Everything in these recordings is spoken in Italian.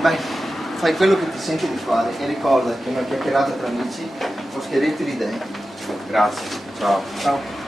Vai, fai quello che ti senti di fare e ricorda che una chiacchierata tra amici può schiarirti le idee. Grazie, ciao. Ciao.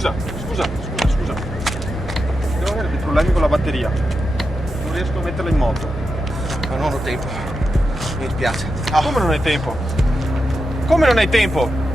Scusa. Devo avere dei problemi con la batteria. Non riesco a metterla in moto. Ma non ho tempo. Mi dispiace. Come non hai tempo? Come non hai tempo?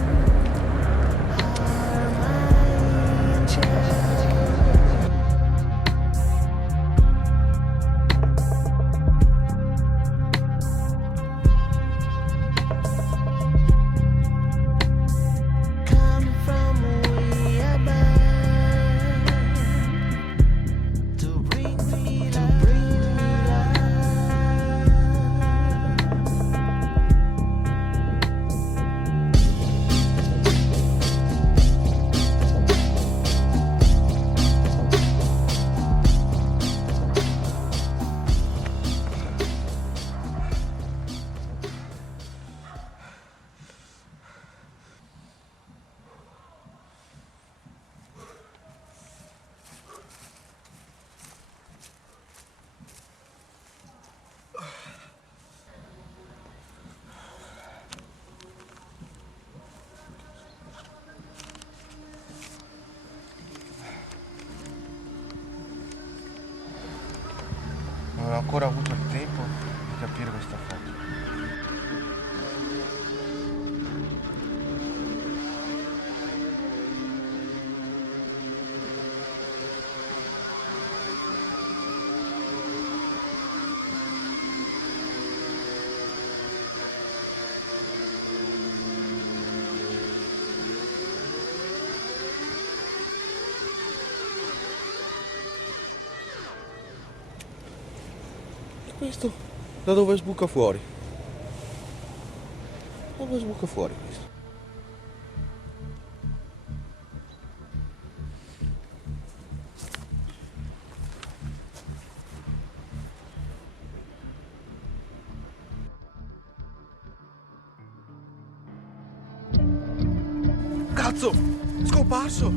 Non ho ancora avuto il tempo di capire questa foto. Questo da dove sbuca fuori? Dove sbuca fuori questo? Cazzo! Scomparso!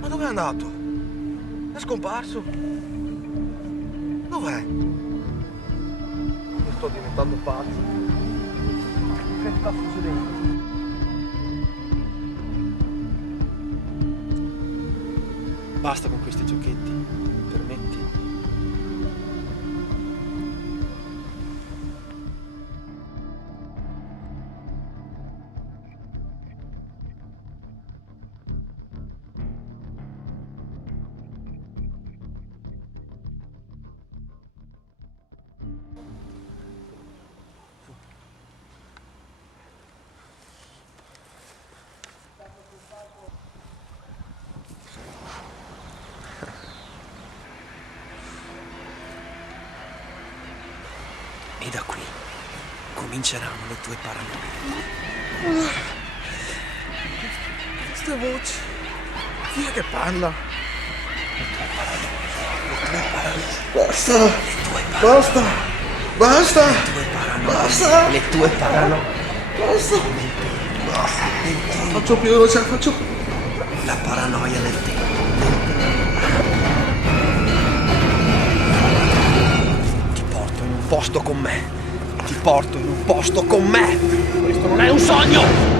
Ma dove è andato? È scomparso? Dov'è? Io sto diventando pazzo. Che sta succedendo? Basta con questi giochetti, permetti? E da qui cominceranno le tue paranoie. Queste voci. Chi è che parla? Basta! Basta! Basta! Basta! Le tue paranoie. Basta! Faccio più, non ce la faccio più. La paranoia del tempo. Ti porto in un posto con me. Ti porto in un posto con me. Questo non è un sogno!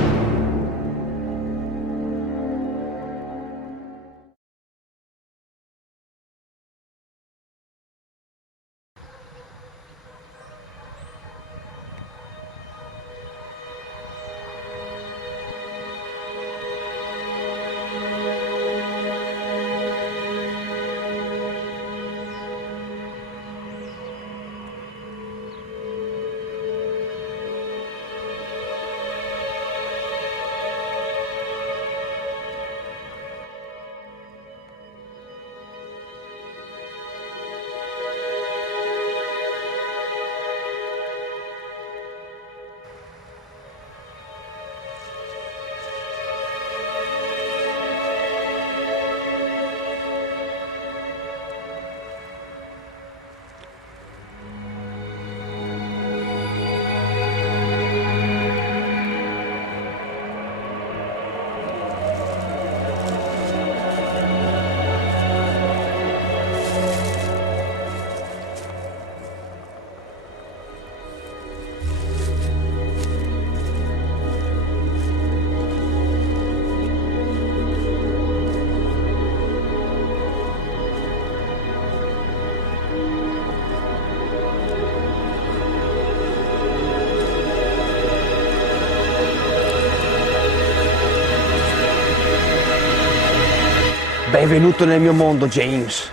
Benvenuto nel mio mondo, James.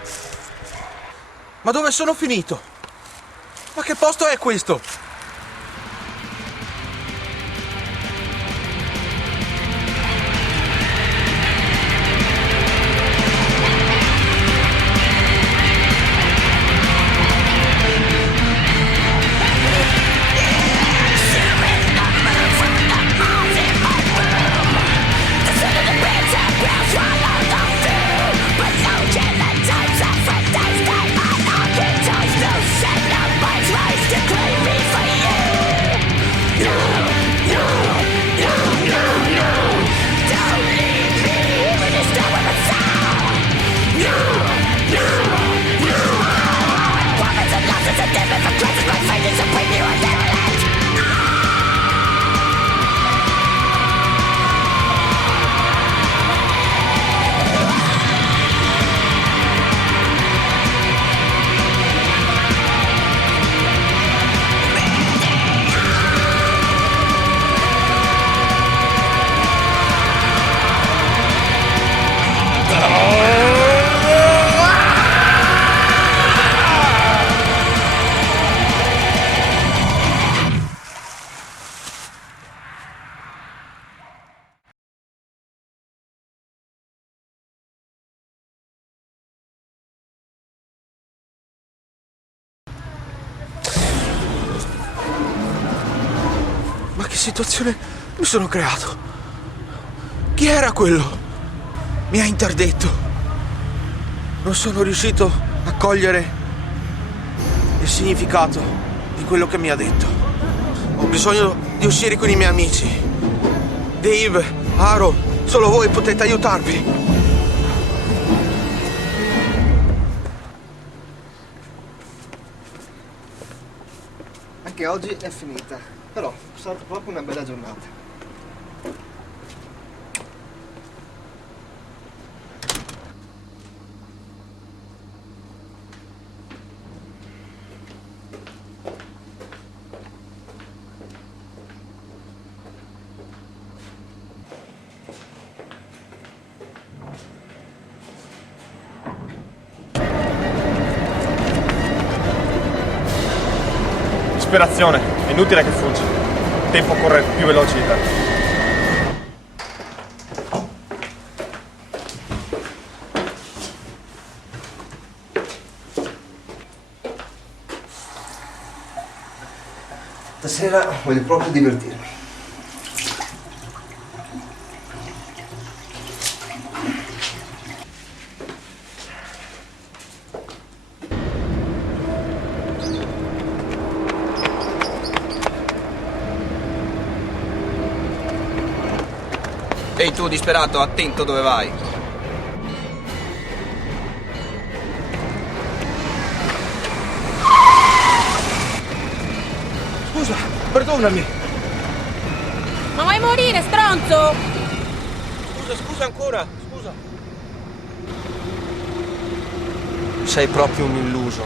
Ma dove sono finito? Ma che posto è questo? Ma che situazione mi sono creato? Chi era quello? Mi ha interdetto. Non sono riuscito a cogliere il significato di quello che mi ha detto. Ho bisogno di uscire con i miei amici. Dave, Aaron, solo voi potete aiutarvi. Anche oggi è finita, però è stata proprio una bella giornata. Disperazione, è inutile che fuggi. Il tempo corre più veloce di te. Stasera voglio proprio divertirmi. Ehi tu disperato, attento dove vai. Scusa, perdonami. Ma vuoi morire, stronzo? Scusa ancora, scusa. Sei proprio un illuso.